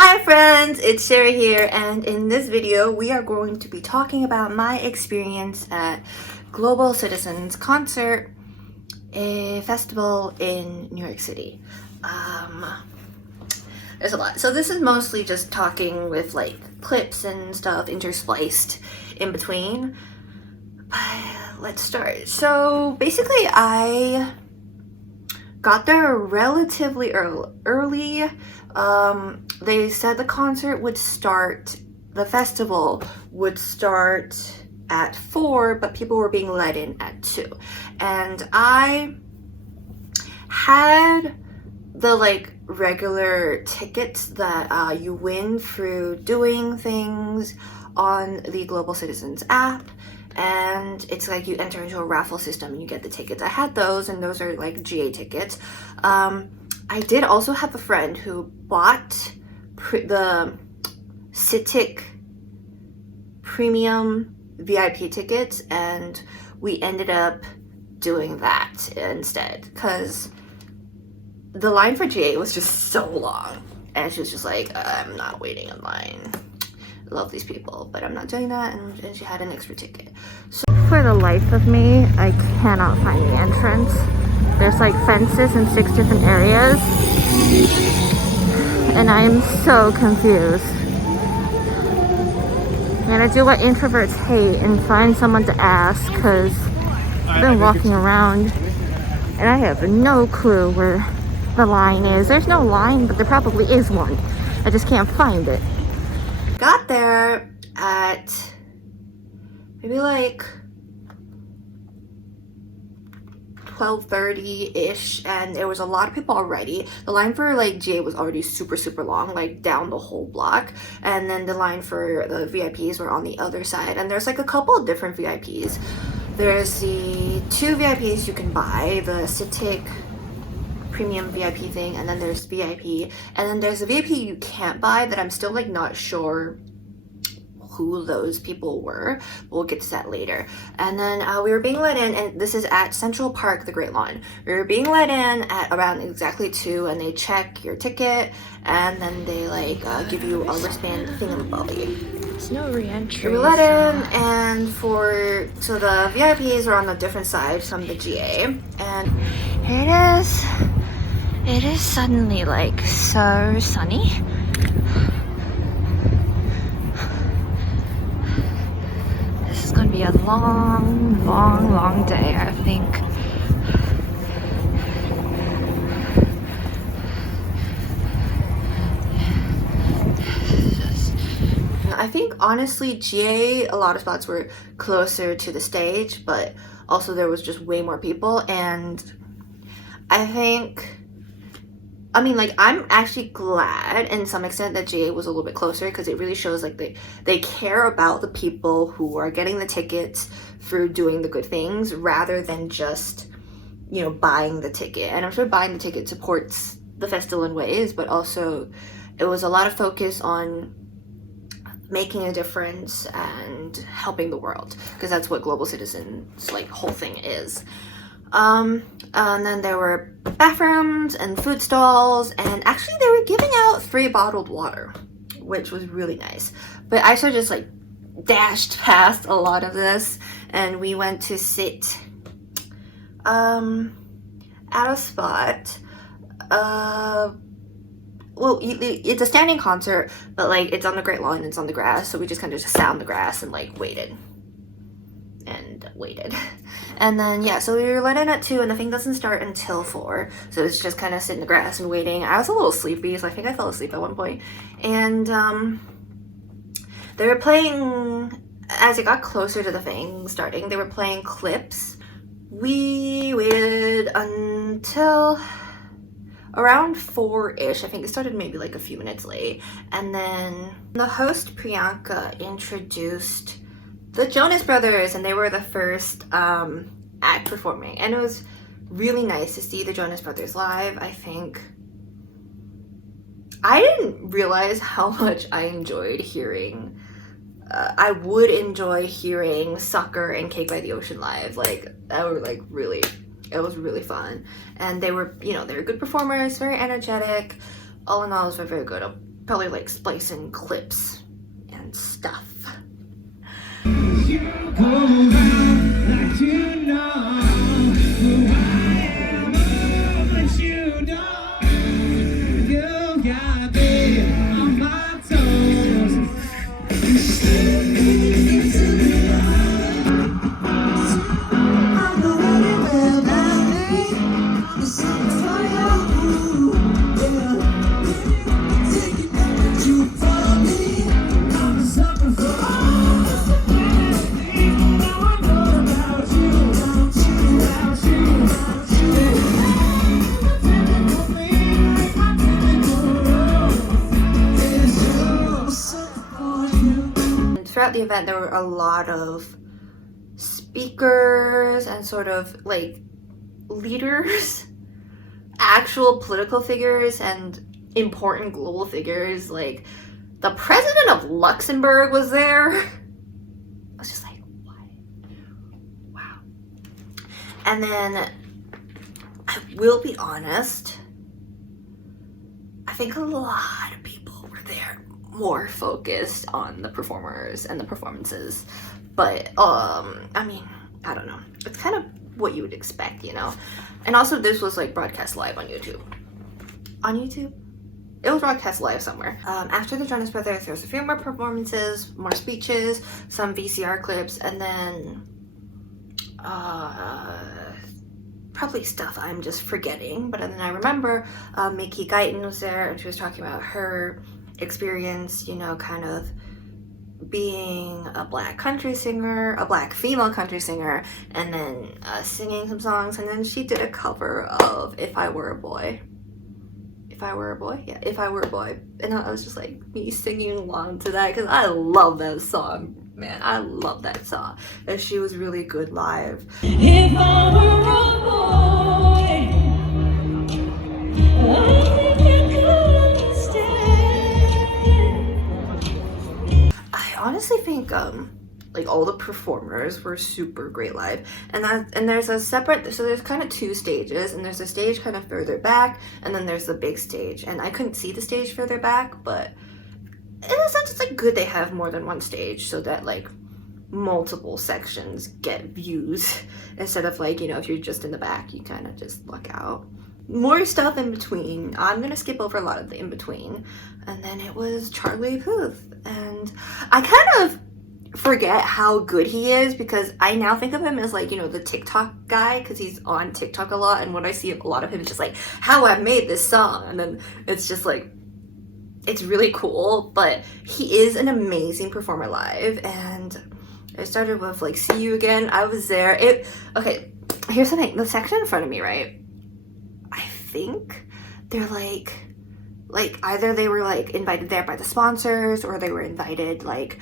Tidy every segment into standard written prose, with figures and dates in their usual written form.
Hi friends, it's Sheri here, and in this video we are going to be talking about my experience at Global Citizen's concert, a festival in New York City. There's a lot. So this is mostly just talking with like clips and stuff interspliced in between. But let's start. So basically I got there relatively early. They said the concert would start, the festival would start at 4, but people were being let in at 2. And I had the like regular tickets that you win through doing things on the Global Citizens app. And it's like you enter into a raffle system and you get the tickets. I had those, and those are like GA tickets. I did also have a friend who bought the Citic premium VIP tickets, and we ended up doing that instead because the line for GA was just so long, and she was just like, I'm not waiting in line. I love these people, but I'm not doing that, and she had an extra ticket. So for the life of me, I cannot find the entrance. There's like fences in 6 different areas, and I am so confused. I'm gonna do what introverts hate and find someone to ask, because I've been walking around and I have no clue where the line is. There's no line, but there probably is one. I just can't find it. Got there at maybe like 12:30-ish, and there was a lot of people already. The line for like GA was already super long, like down the whole block, and then the line for the VIPs were on the other side. And there's like a couple of different VIPs. There's the 2 VIPs you can buy, the Citic premium VIP thing, and then there's VIP, and then there's a VIP you can't buy that I'm still like not sure who those people were. We'll get to that later. And then we were being let in, and this is at Central Park, the Great Lawn. We were being let in at around exactly 2, and they check your ticket, and then they like give you a wristband thingamabobby. There's no re-entry. We were let in, and so the VIPs are on the different side from the GA, and here it is. It is suddenly like so sunny. This is gonna be a long day, I think. I think honestly GA, a lot of spots were closer to the stage, but also there was just way more people, and I think, I mean, like, I'm actually glad in some extent that GA was a little bit closer, because it really shows like they care about the people who are getting the tickets through doing the good things rather than just, you know, buying the ticket. And I'm sure buying the ticket supports the festival in ways, but also it was a lot of focus on making a difference and helping the world, because that's what Global Citizen's like whole thing is. And then there were bathrooms and food stalls, and actually they were giving out free bottled water, which was really nice. But I sort of just like dashed past a lot of this, and we went to sit at a spot. Well, it's a standing concert, but like it's on the Great Lawn, it's on the grass, so we just kind of just sat on the grass and like waited. And then yeah, so we were let in at 2, and the thing doesn't start until 4, so it's just kind of sitting in the grass and waiting. I was a little sleepy, so I think I fell asleep at one point. And they were playing, as it got closer to the thing starting, they were playing clips. We waited until around 4-ish. I think it started maybe like a few minutes late, and then the host Priyanka introduced the Jonas Brothers, and they were the first act performing, and it was really nice to see the Jonas Brothers live. I think I didn't realize how much I enjoyed hearing I would enjoy hearing Sucker and Cake by the Ocean live. Like, that were like really, it was really fun, and they were, you know, they were good performers, very energetic. All in all, it was very good. probably like splice in clips and stuff. Throughout the event, there were a lot of speakers and sort of like leaders, actual political figures and important global figures. Like the president of Luxembourg was there. I was just like, what? Wow. And then I will be honest, I think a lot of people were there more focused on the performers and the performances, but I mean, I don't know, it's kind of what you would expect, you know. And also this was like broadcast live on YouTube. It was broadcast live somewhere. After the Jonas Brothers, there was a few more performances, more speeches, some VCR clips, and then probably stuff I'm just forgetting. But then I remember Mickey Guyton was there, and she was talking about her experience, you know, kind of being a black country singer, a black female country singer, and then singing some songs. And then she did a cover of If I Were a Boy. If I Were a Boy? Yeah, If I Were a Boy. And I was just like, me singing along to that, because I love that song, man. I love that song. And she was really good live. If I were a boy, I think you could understand. I honestly think like all the performers were super great live, and there's a separate, so there's kind of two stages, and there's a stage kind of further back, and then there's the big stage. And I couldn't see the stage further back, but in a sense it's like good they have more than one stage so that like multiple sections get views instead of like, you know, if you're just in the back you kind of just luck out. More stuff in between. I'm gonna skip over a lot of the in between. And then it was Charlie Puth, and I kind of forget how good he is, because I now think of him as like, you know, the TikTok guy, because he's on TikTok a lot, and when I see a lot of him, it's just like how I made this song, and then it's just like, it's really cool. But he is an amazing performer live. And I started with like See You Again. I was there. Okay, here's the thing, the section in front of me, right, I think they're like either they were like invited there by the sponsors, or they were invited like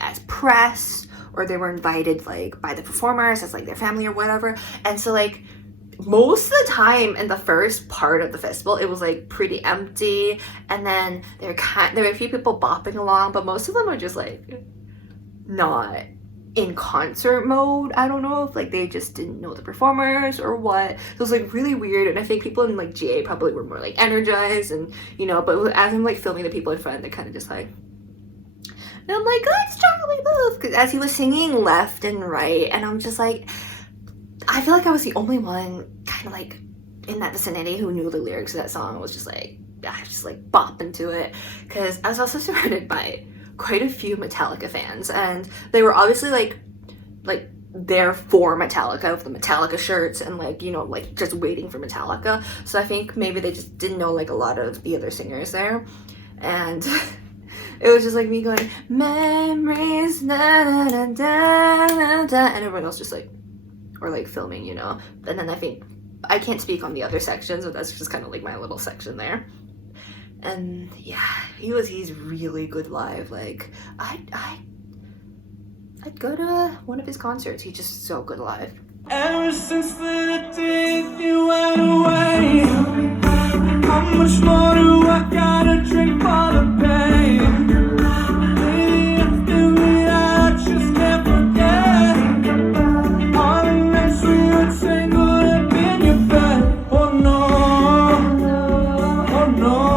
as press, or they were invited like by the performers as like their family or whatever. And so like most of the time in the first part of the festival it was like pretty empty, and then there were a few people bopping along, but most of them were just like not in concert mode. I don't know if like they just didn't know the performers or what. So it was like really weird, and I think people in like GA probably were more like energized, and you know, but as I'm like filming the people in front, they kind of just like, and I'm like, oh, it's Charlie Puth, because as he was singing left and right, and I'm just like, I feel like I was the only one kind of like in that vicinity who knew the lyrics of that song. I was just like, I just like bopping to it, because I was also surrounded by quite a few Metallica fans, and they were obviously like there for Metallica, with the Metallica shirts, and like, you know, like just waiting for Metallica. So I think maybe they just didn't know like a lot of the other singers there, and it was just like me going, memories, da, da, da, da, da, and everyone else just like, or like filming, you know. And then I think, I can't speak on the other sections, but that's just kind of like my little section there. And yeah, he's really good live. Like I'd go to one of his concerts. He's just so good live. Ever since the day you went away, how much more do I gotta drink for the pain? Maybe after me, I just can't forget all the nights we were tangled up in your bed. Oh no, oh no.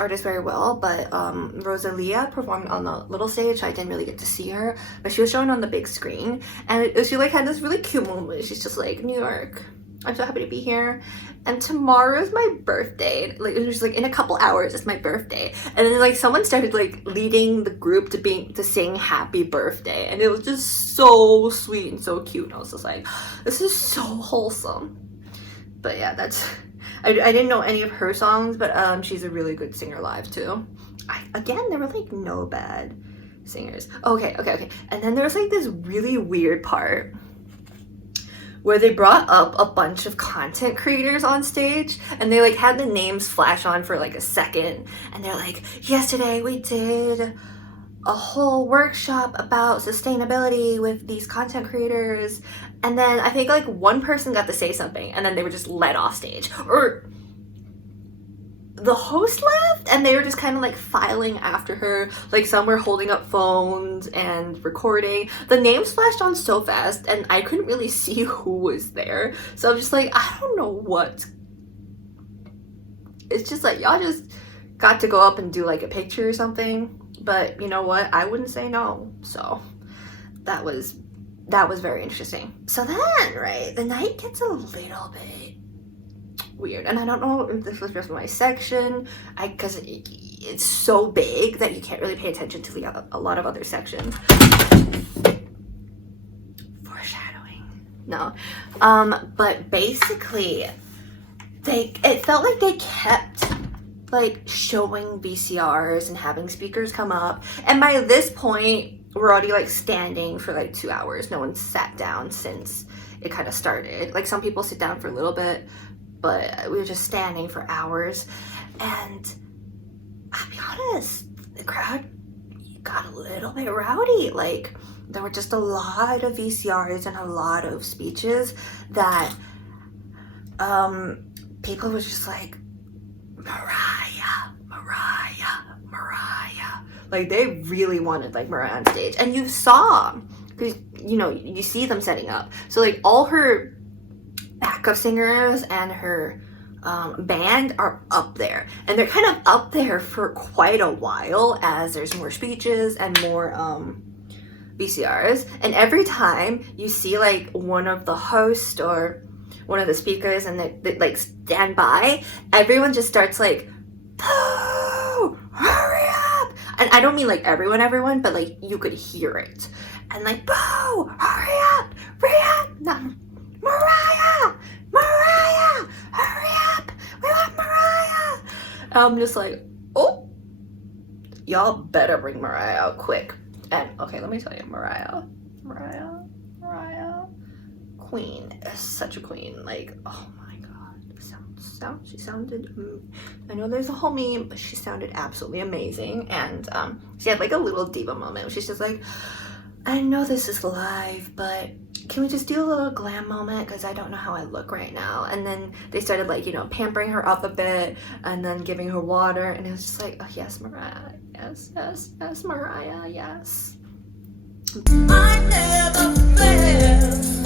artist very well, but Rosalia performed on the little stage, so I didn't really get to see her, but she was showing on the big screen, and she like had this really cute moment. She's just like, New York, I'm so happy to be here, and tomorrow is my birthday. Like, it was like, in a couple hours it's my birthday, and then like someone started like leading the group to sing happy birthday, and it was just so sweet and so cute, and I was just like, this is so wholesome. But yeah, that's, I didn't know any of her songs, but she's a really good singer live too. Again, there were like no bad singers. Okay, and then there was like this really weird part where they brought up a bunch of content creators on stage, and they like had the names flash on for like a second, and they're like, yesterday we did a whole workshop about sustainability with these content creators, and then I think like one person got to say something, and then they were just led off stage, or the host left, and they were just kind of like filing after her. Like, some were holding up phones and recording. The names flashed on so fast, and I couldn't really see who was there, so I'm just like, I don't know what. It's just like, y'all just got to go up and do like a picture or something, but you know what, I wouldn't say no. So that was very interesting. So then, right, the night gets a little bit weird, and I don't know if this was just my section, because it's so big that you can't really pay attention to a lot of other sections. Foreshadowing. No. But basically, it felt like they kept like showing VCRs and having speakers come up, and by this point we're already like standing for like 2 hours. No one sat down since it kind of started. Like, some people sit down for a little bit, but we were just standing for hours. And I'll be honest, the crowd got a little bit rowdy. Like, there were just a lot of VCRs and a lot of speeches that people was just like, Mariah, Mariah, Mariah. Like, they really wanted like Mariah on stage, and you saw, because you know, you see them setting up, so like all her backup singers and her band are up there, and they're kind of up there for quite a while as there's more speeches and more VCRs. And every time you see like one of the hosts or one of the speakers and they like stand by, everyone just starts like, "Boo! Hurry up!" And I don't mean like everyone, but like you could hear it, and like, "Boo! Hurry up! No, Mariah! Mariah! Hurry up! We want Mariah!" I'm just like, oh, y'all better bring Mariah out quick. And okay, let me tell you, Mariah, queen, such a queen. Like, oh my god, she sounded, I know there's a whole meme, but she sounded absolutely amazing. And she had like a little diva moment where she's just like, I know this is live, but can we just do a little glam moment, because I don't know how I look right now. And then they started like, you know, pampering her up a bit and then giving her water, and it was just like, oh yes, Mariah, yes, Mariah, yes. I never failed.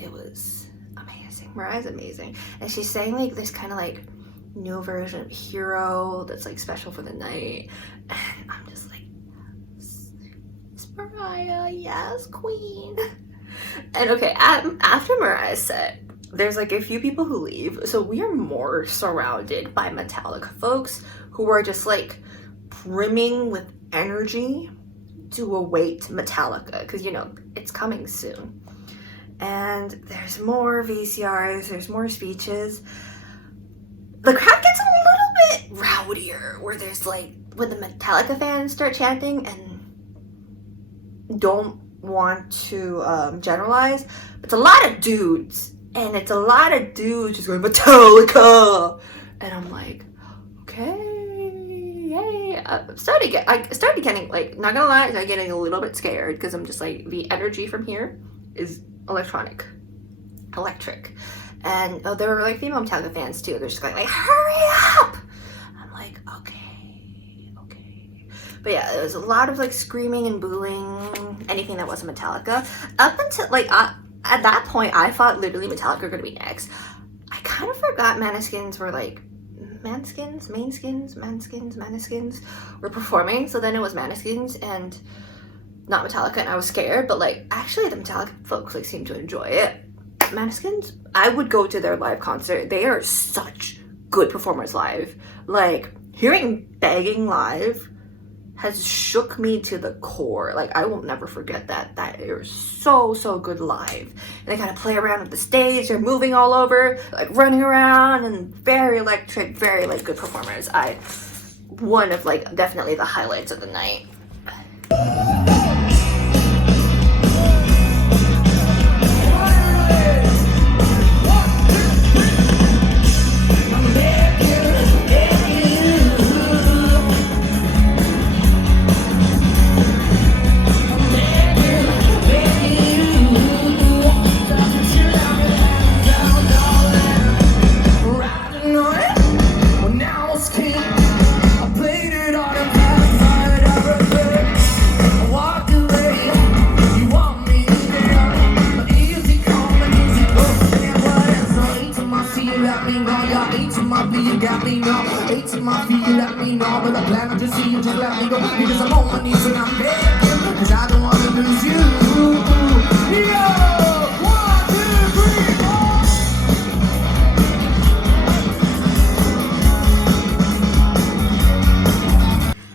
It was amazing. Mariah's amazing, and she's saying like this kind of like new version of Hero that's like special for the night, and I'm just like, yes, it's Mariah, yes, queen. And okay, after Mariah's set, there's like a few people who leave, so we are more surrounded by Metallica folks who are just like brimming with energy to await Metallica, because you know it's coming soon. And there's more VCRs, there's more speeches. The crowd gets a little bit rowdier, where there's like, when the Metallica fans start chanting, and don't want to generalize, but it's a lot of dudes, and it's a lot of dudes just going, Metallica! And I'm like, okay. yay. I started getting, like, not gonna lie, I started getting a little bit scared because I'm just like, the energy from here is electric. And there were like female Metallica fans too. They're just going like, hurry up! I'm like, okay. But yeah, there was a lot of like screaming and booing anything that wasn't Metallica. Up until like, at that point, I thought literally Metallica were gonna be next. I kind of forgot Maneskin were performing. So then it was Maneskin and not Metallica, and I was scared. But like, actually, the Metallica folks like seemed to enjoy it. Maneskin, I would go to their live concert. They are such good performers live. Like, hearing Begging live has shook me to the core. Like, I will never forget that. That is so good live. And they kind of play around with the stage. They're moving all over, like running around, and very electric, very like good performers. One of like definitely the highlights of the night.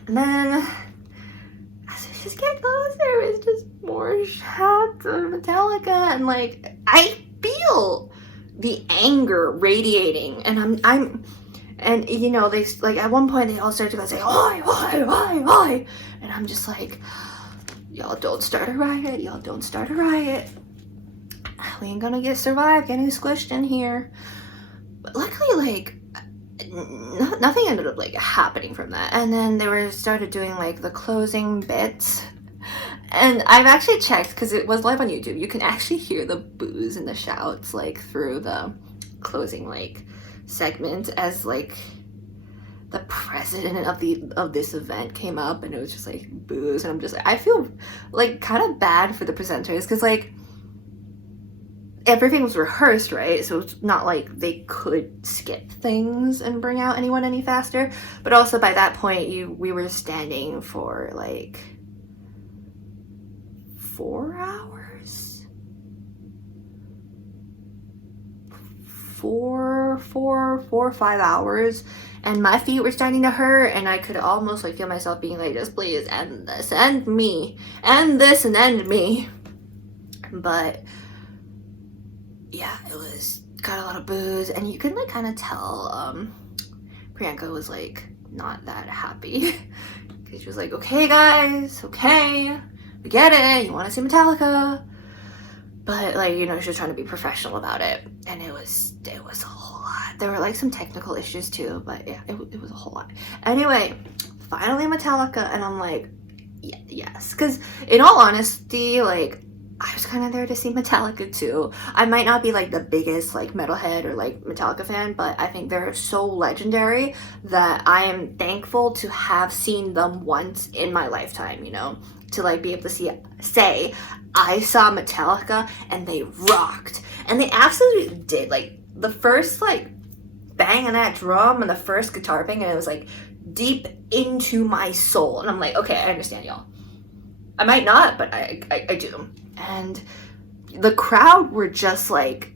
And then, as we just get closer, it's just more shots of Metallica, and like, I feel the anger radiating, and and you know, they like at one point they all start to go say, why, and I'm just like, y'all don't start a riot, we ain't gonna survive getting squished in here. But luckily, like, nothing ended up like happening from that. And then they started doing like the closing bits, and I've actually checked because it was live on YouTube. You can actually hear the boos and the shouts like through the closing like segment as like the president of this event came up, and it was just like boos, and I'm just like, I feel like kind of bad for the presenters because like everything was rehearsed, right? So it's not like they could skip things and bring out anyone any faster. But also by that point, we were standing for like 4 hours? 4 or 5 hours. And my feet were starting to hurt, and I could almost like feel myself being like, just please end this, end me, end this and end me. But yeah, it got a lot of boos, and you could like kind of tell Priyanka was like not that happy because she was like, okay guys, okay, we get it, you want to see Metallica, but like, you know, she was trying to be professional about it, and it was a whole lot. There were like some technical issues too, but yeah, it was a whole lot. Anyway, finally Metallica, and I'm like, yes, because in all honesty, like, I was kind of there to see Metallica too. I might not be like the biggest like metalhead or like Metallica fan, but I think they're so legendary that I am thankful to have seen them once in my lifetime, you know, to like be able to say I saw Metallica and they rocked. And they absolutely did. Like the first like bang on that drum and the first guitar bang, and it was like deep into my soul. And I'm like, okay, I understand y'all. I might not, but I do. And the crowd were just like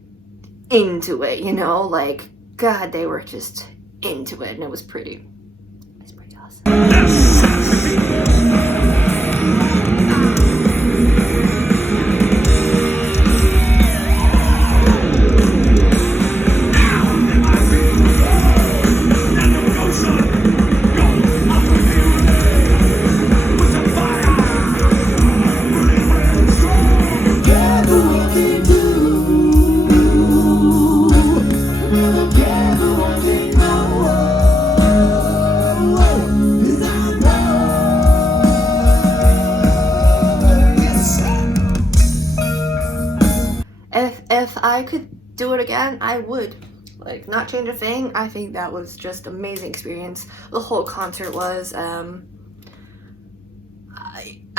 into it, you know, like, God, they were just into it, and it was pretty awesome. again, I would. Like, not change a thing. I think that was just amazing experience. The whole concert was.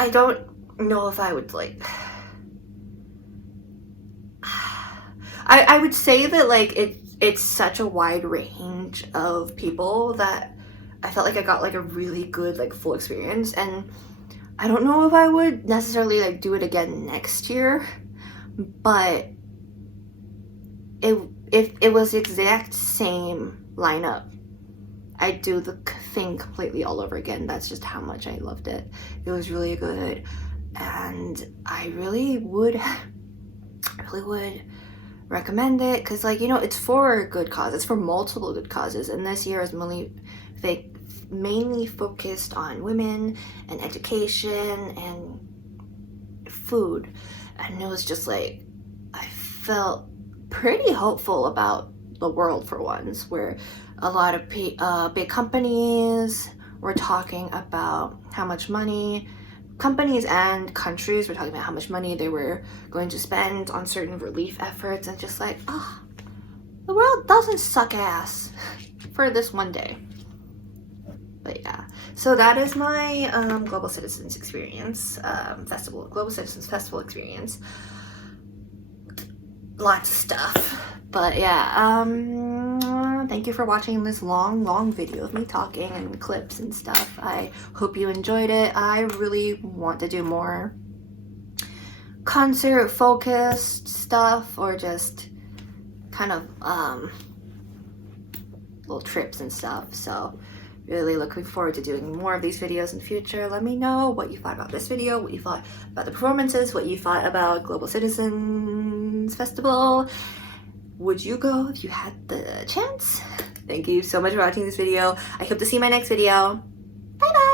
I don't know if I would like. I would say that like it's such a wide range of people that I felt like I got like a really good like full experience, and I don't know if I would necessarily like do it again next year, but if it was the exact same lineup, I'd do the thing completely all over again. That's just how much I loved it. It was really good, and I really would recommend it, because like, you know, it's for a good cause. It's for multiple good causes, and this year is mainly focused on women and education and food, and it was just like, I felt pretty hopeful about the world for once, where a lot of big companies were talking about how much money companies and countries were talking about how much money they were going to spend on certain relief efforts, and just like, oh, the world doesn't suck ass for this one day. But yeah, so that is my Global Citizens experience, Global Citizens Festival experience. Lots of stuff. But yeah, thank you for watching this long video of me talking and clips and stuff. I hope you enjoyed it. I really want to do more concert focused stuff, or just kind of little trips and stuff. So really looking forward to doing more of these videos in the future. Let me know what you thought about this video, what you thought about the performances, what you thought about Global Citizens Festival. Would you go if you had the chance? Thank you so much for watching this video. I hope to see you in my next video. Bye bye!